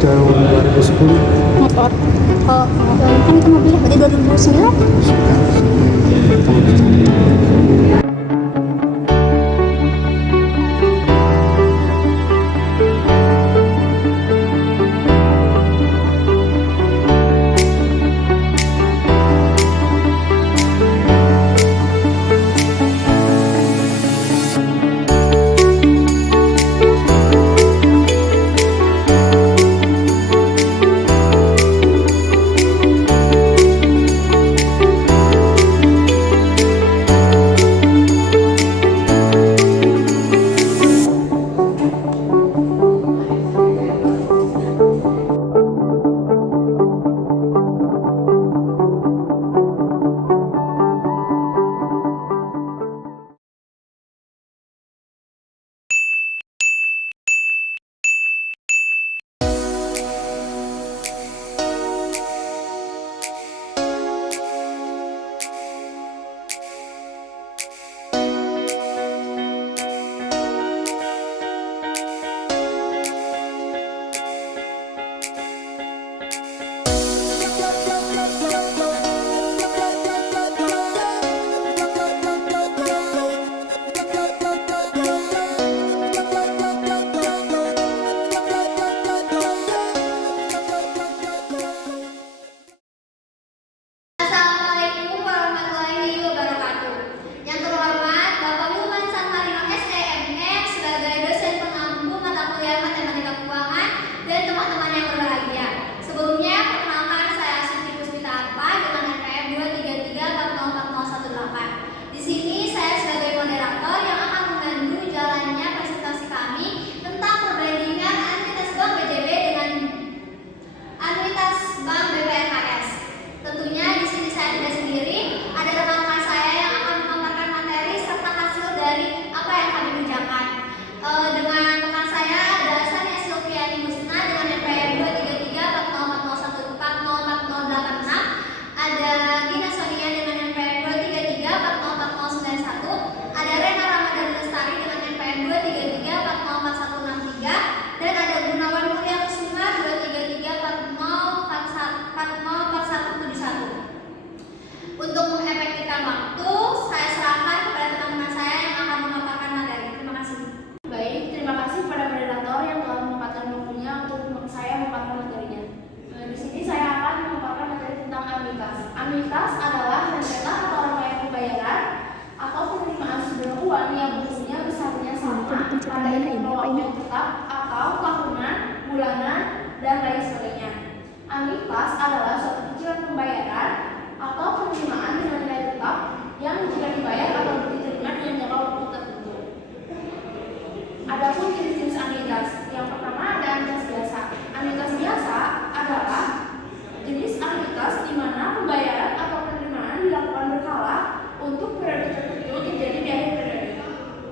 tahun 2010. Motor. Oh, kan itu mobilnya berarti 2009. Assalamualaikum warahmatullahi wabarakatuh. Yang terhormat Bapak Wilman Sanmarino STMM sebagai dosen pengampu mata kuliah Matematika Keuangan dan teman-teman yang berbahagia. Sebelumnya, perkenalkan saya Siti Puspita Arpa dengan NPM 233404018. Di sini saya sebagai moderator yang akan membantu jalannya presentasi kami tentang perbandingan anuitas Bank BJB dengan anuitas Bank BPNKS. Tentunya di sini saya tidak sendiri, ada rekan-rekan saya yang akan memaparkan materi serta hasil dari apa yang kami kerjakan. Dengan rekan saya ada Sania Silviani Musna dengan NPM 2334040140486, ada Gina Sonia dengan NPM 233404091, ada Rena Ramadhani Lestari dengan NPM 233404163, dan ada Gunawan Mulia Kusuma 233404171. Untuk mengefektifkan waktu, saya serahkan kepada teman-teman saya yang akan memaparkan materi. Terima kasih. Baik, terima kasih kepada moderator yang telah menyempatkan waktunya untuk saya memaparkan materinya. Di sini saya akan memaparkan materi tentang anuitas. Anuitas adalah rentetan atau rangkaian pembayaran atau penerimaan sumber uang yang bentuknya besarnya sama pada interval waktu yang tetap atau tahunan, bulanan, dan lain sebagainya. Anuitas adalah suatu cicilan pembayaran atau penerimaan dengan nilai tetap yang jika dibayar atau diterima dengan jangka waktu tertentu. Adapun jenis-jenis anuitas, yang pertama ada anuitas biasa. Anuitas biasa adalah jenis anuitas di mana pembayaran atau penerimaan dilakukan berkala untuk periode tertentu terjadi di akhir periode.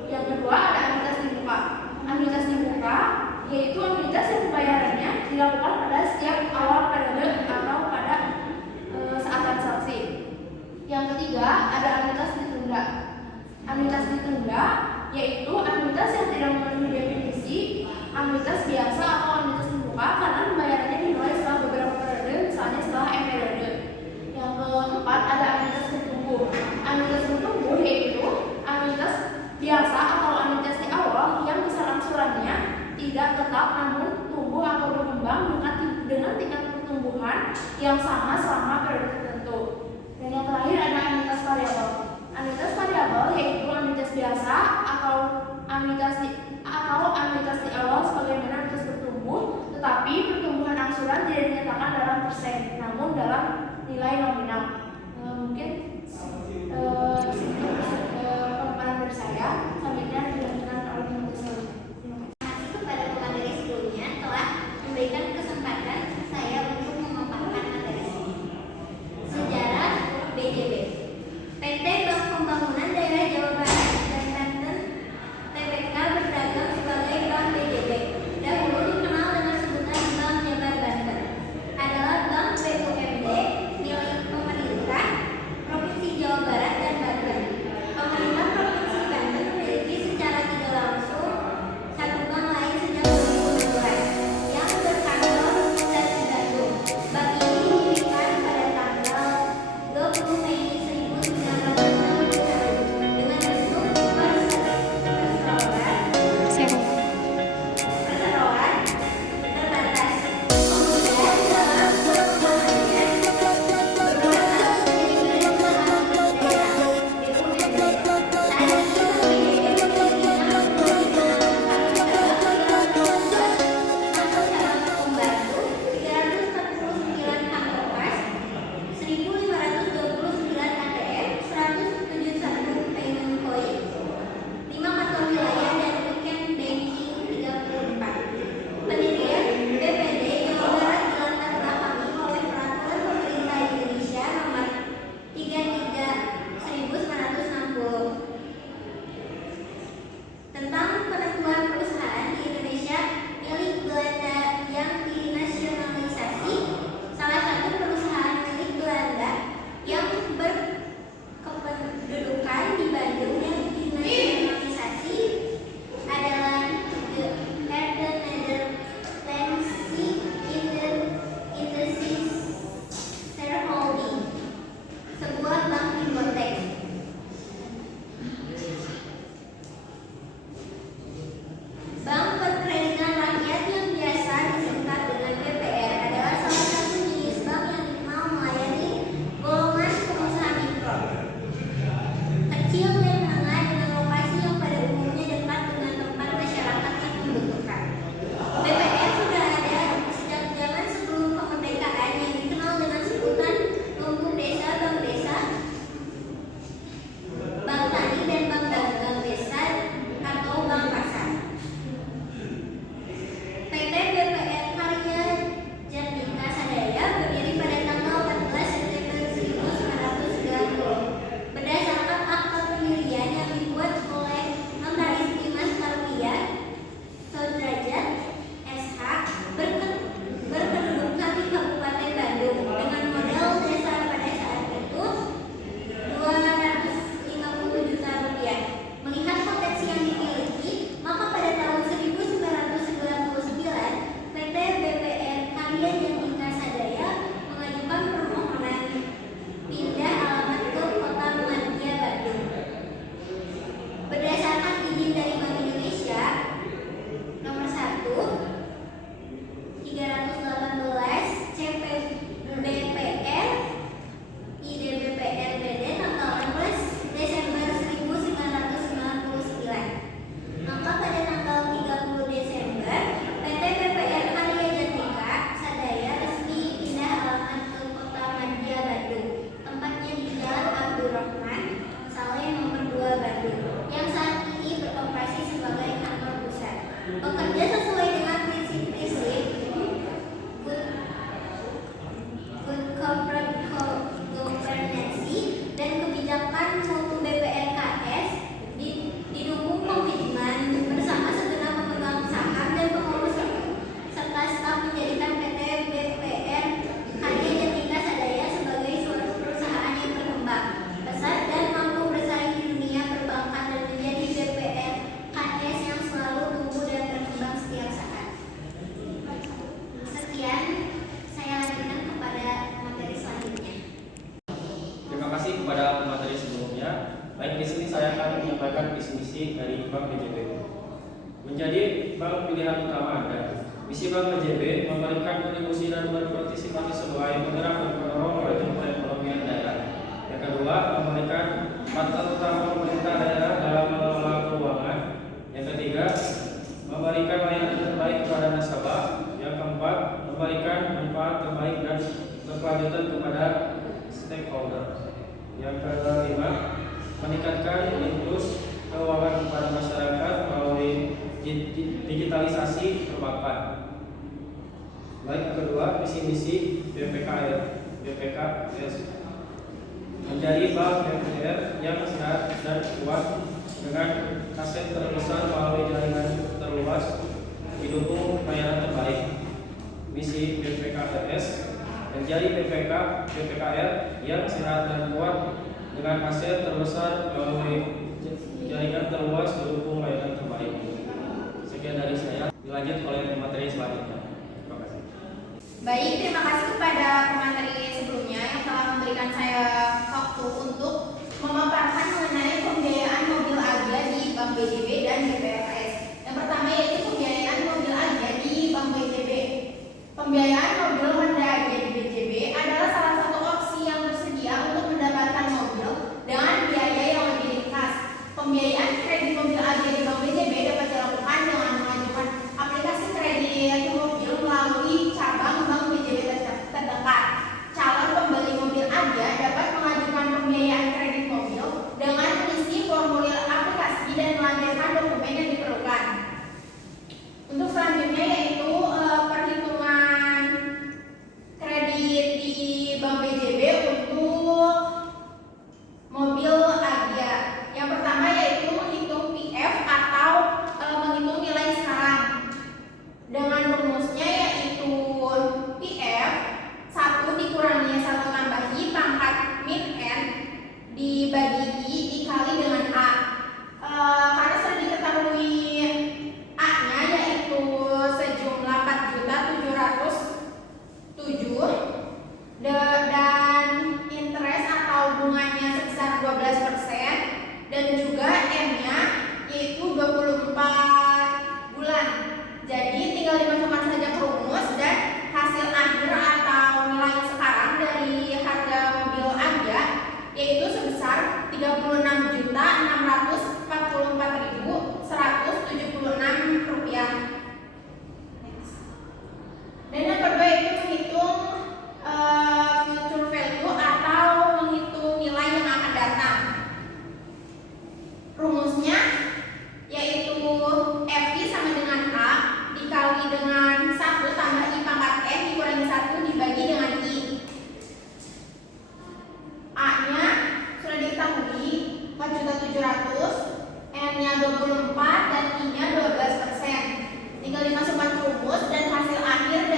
Yang kedua ada anuitas dibuka. Anuitas dibuka yaitu anuitas yang pembayarannya dilakukan pada setiap awal periode atau pada saat transaksi. Yang ketiga ada anuitas ditunda. Anuitas ditunda yaitu anuitas yang tidak memenuhi definisi anuitas biasa atau anuitas dibuka karena pembayarannya dimulai setelah beberapa periode, misalnya setelah M periode. Yang keempat ada anuitas bertumbuh. Anuitas bertumbuh yaitu anuitas biasa atau anuitas di awal yang besar angsurannya tidak tetap namun tumbuh atau berkembang dengan tingkat pertumbuhan yang sama selama periode tertentu. Dan yang terakhir ada anuitas variabel. Anuitas variabel yaitu anuitas biasa atau anuitas di awal sebagaimana anuitas bertumbuh, tetapi pertumbuhan angsuran tidak dinyatakan dalam persen, namun dalam nilai nominal. Mungkin pemaparan dari saya. Selanjutnya dilanjutkan oleh Menteri Sosial. Terima kasih kepada pemateri sebelumnya telah memberikan kesempatan saya untuk memaparkan materi ini. Sejarah BJB. PT Bank Pembangunan Daerah Jawa Barat dan Banten (TBK) berdagang sebagai Bank BJB. Dahulu dikenal dengan sebutan Bank Jabar Banten. Adalah Bank memberikan visi misi dari Bank BJB. Menjadi bank pilihan utama Anda. Misi Bank BJB memberikan kontribusi dan berpartisipasi sebagai penggerak dan pendorong pertumbuhan perekonomian daerah. Yang kedua, memberikan faktor utama pemerintah daerah dalam mengelola keuangan. Yang ketiga, memberikan layanan terbaik kepada nasabah. Yang keempat, memberikan manfaat terbaik dan berkelanjutan kepada stakeholder. Yang kelima, meningkatkan inklusi keuangan kepada masyarakat melalui digitalisasi perbankan. Baik, kedua, visi-misi BPKS menjadi bank BPR yang sehat dan kuat dengan aset terbesar melalui jaringan terluas, didukung pelayanan terbaik. Misi BPKS menjadi BPKR yang sehat dan kuat dengan aset terbesar melalui jaringan terluas, didukung pelayanan terbaik. Sekian dari saya, dilanjut oleh materi selanjutnya. Terima kasih. Baik, terima kasih kepada pemateri sebelumnya yang telah memberikan saya waktu untuk memaparkan mengenai pembiayaan mobil AGA di Bank BJB dan BPKS. Yang pertama yaitu pembiayaan mobil AGA di Bank BJB. Pembiayaan mobil Honda AGA di BJB adalah salah satu opsi yang tersedia untuk mendapatkan mobil dengan biaya yang lebih ringkas. Pembiayaan kredit mobil AGA di Bank BJB dapat dilakukan dengan mengajukan aplikasi kredit mobil melalui cabang Bank BJB terdekat. Calon pembeli mobil AGA dapat mengajukan pembiayaan kredit mobil dengan mengisi formulir aplikasi dan melampirkan dokumen yang diperlukan. Untuk selanjutnya yaitu perhitungan kredit di Bank BJB untuk mobil AGA. Yang pertama yaitu menghitung PF atau menghitung nilai sekarang. Dengan rumusnya yaitu PF 1 dikurangi 1 tambah I pangkat min N dibagi I dikali dengan A. Karena sudah diketahui A-nya yaitu sejumlah 4.707 dan interest atau bunganya sebesar 12% dan juga M-nya yaitu 24 bulan. Jadi tinggal dimasukkan saja ke rumus dan hasil akhir atau nilai sekarang dari harga mobil AGA yaitu sebesar Rp36.644.176. Dan yang kedua itu menghitung future value atau menghitung nilai yang akan datang. Rumusnya yaitu FI sama dengan A dikali dengan 1 tambah I pangkat N dikurangi 1 dibagi dengan I. A-nya sudah diketahui 4.700.000, N-nya 24 dan I-nya 12%. Tinggal dimasukkan ke rumus dan hasil akhir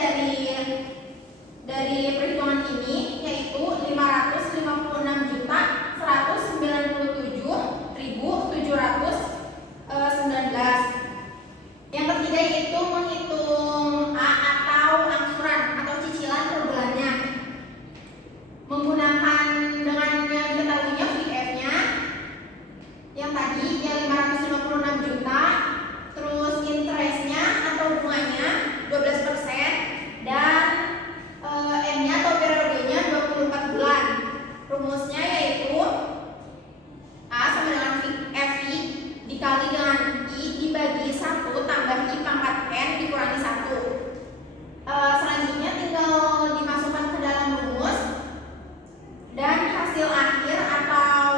dari perhitungan ini yaitu 559.197.719. Yang ketiga yaitu menghitung A atau angsuran atau cicilan per bulannya. Menggunakan dengan yang diketahuinya VF-nya yang tadi yang 556 juta, terus interest-nya atau bunganya 12% dan M-nya atau periodenya 24 bulan. Rumusnya yaitu A sama dengan FI dikali dengan I dibagi 1 tambah I pangkat N dikurangi 1. Selanjutnya tinggal dimasukkan ke dalam rumus dan hasil akhir atau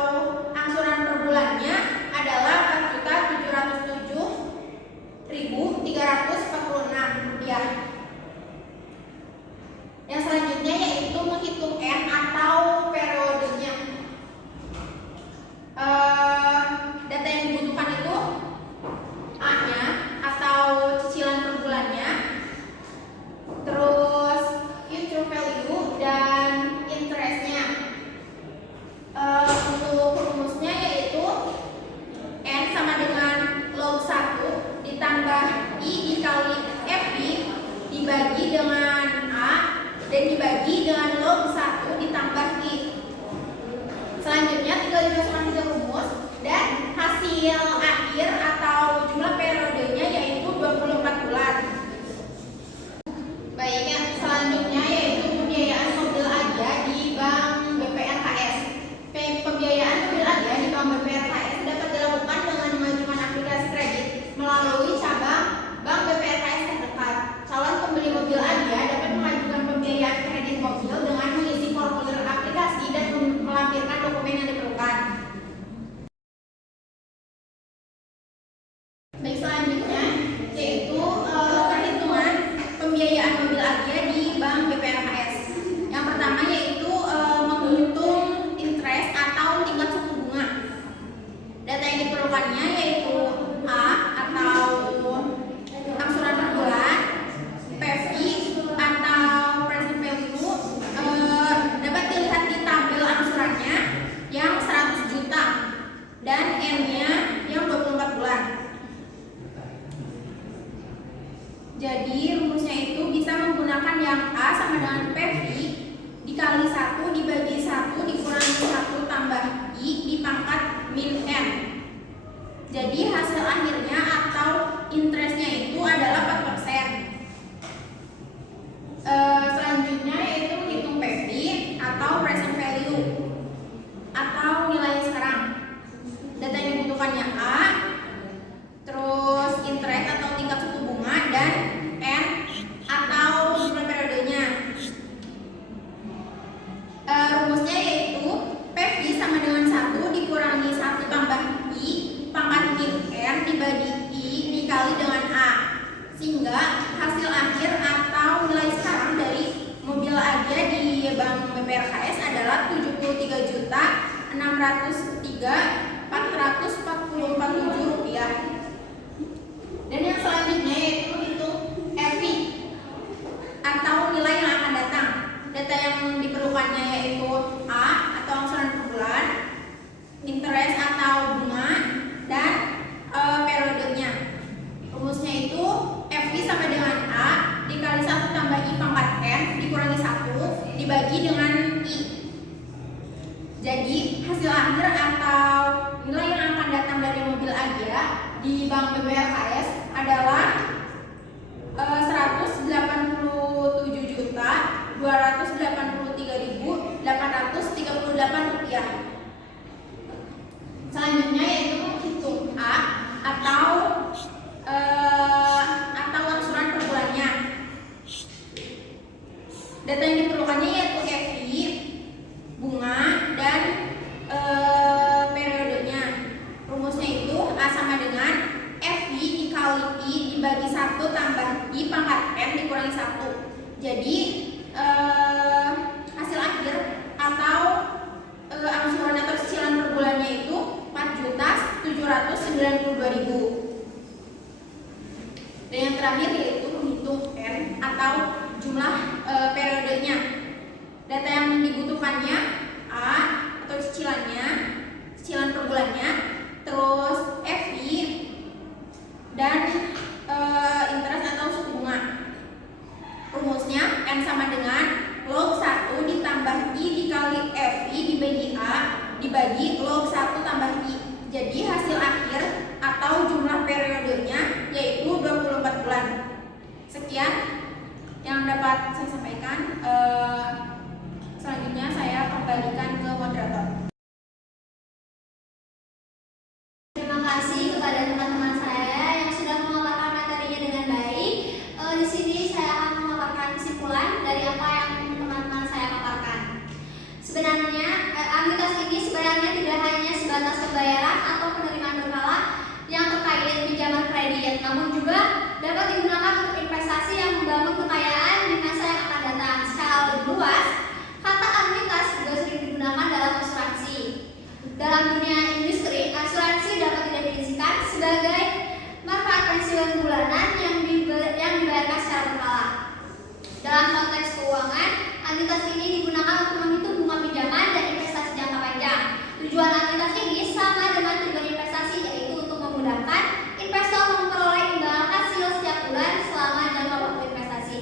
angsuran per bulannya adalah Rp4.707.346. Yang selanjutnya yaitu menghitung N atau periodenya. Data yang dibutuhkan itu A-nya atau cicilan per bulannya, terus future value dan interest-nya. Jadi hasil akhirnya atau interestnya itu adalah 4%. Selanjutnya yaitu menghitung PV atau present value atau nilai sekarang. Data yang dibutuhkannya A, terus interest atau tingkat suku bunga, dan N atau jumlah periodenya. Rumusnya yaitu PV sama dengan 1 dikurangi 1 tambah I pangkat min N dibagi I dikali dengan A, sehingga hasil akhir atau nilai sekarang dari mobil Agia di Bank BPRKS adalah 73.603.447 rupiah. Dan yang selanjutnya yaitu EV atau nilai yang akan datang. Data yang diperlukannya yaitu A atau angsuran per bulan, interest atau bunga, dan periodenya. Rumusnya itu FI sama dengan A dikali 1 tambah I pangkat N dikurangi 1 dibagi dengan I. Jadi hasil akhir atau nilai yang akan datang dari mobil Agia di Bank BPRKS adalah 187.283.838 rupiah. Selanjutnya yaitu menghitung A atau angsuran per bulannya. Data yang diperlukannya yaitu FI, bunga, dan periodenya. Rumusnya itu A sama dengan FI dikali I dibagi 1 tambah I pangkat N dikurangi 1. Jadi hasil akhir atau angsuran atau cicilan per bulannya itu 4.792.000. Dan yang terakhir yaitu menghitung N atau jumlah periodenya. Data yang dibutuhkannya A atau cicilannya, cicilan per bulannya, terus FI, dan interest atau suku bunga. Rumusnya N sama dengan log 1 ditambah I dikali FI dibagi A dibagi log 1 tambah I. Jadi hasil akhir atau jumlah periodenya yaitu 24 bulan. Sekian yang dapat saya sampaikan. Selanjutnya saya kembalikan ke moderator. Terima kasih kepada teman-teman saya yang sudah memaparkan materinya dengan baik. Di sini saya akan memaparkan kesimpulan dari apa yang teman-teman saya paparkan. Sebenarnya anuitas ini sebenarnya tidak hanya sebatas pembayaran atau penerimaan berkala yang terkait pinjaman kredit, namun juga dapat digunakan untuk investasi yang membangun kekayaan di masa yang akan datang. Secara lebih luas, kata anuitas juga sering digunakan dalam asuransi. Dalam dunia industri, asuransi dapat didefinisikan sebagai manfaat pensiun bulanan yang dibayarkan secara berkala. Dalam konteks keuangan, anuitas ini digunakan untuk menghitung bunga pinjaman dan investasi jangka panjang. Tujuan anuitas ini sama dengan tujuan investasi, yaitu untuk memudahkan investor memperoleh imbalan hasil setiap bulan selama jangka waktu investasi.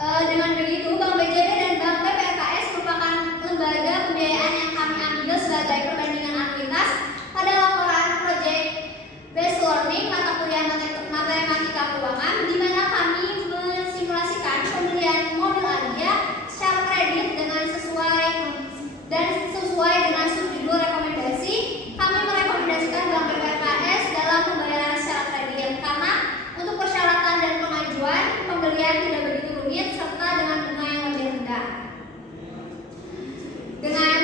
Dengan begitu, Bank BJB dan Bank BPRKS merupakan lembaga pembiayaan yang kami ambil sebagai perbandingan anuitas pada laporan Project Based Learning mata kuliah matematika keuangan, di mana kami mensimulasikan pembelian mobil Agia secara kredit dengan sesuai dengan subjudul rekomendasi. Kami merekomendasikan Bank BPRKS dalam pembayaran secara kredit karena untuk persyaratan dan pengajuan pembelian tidak begitu rumit serta dengan bunga yang lebih rendah. Dalam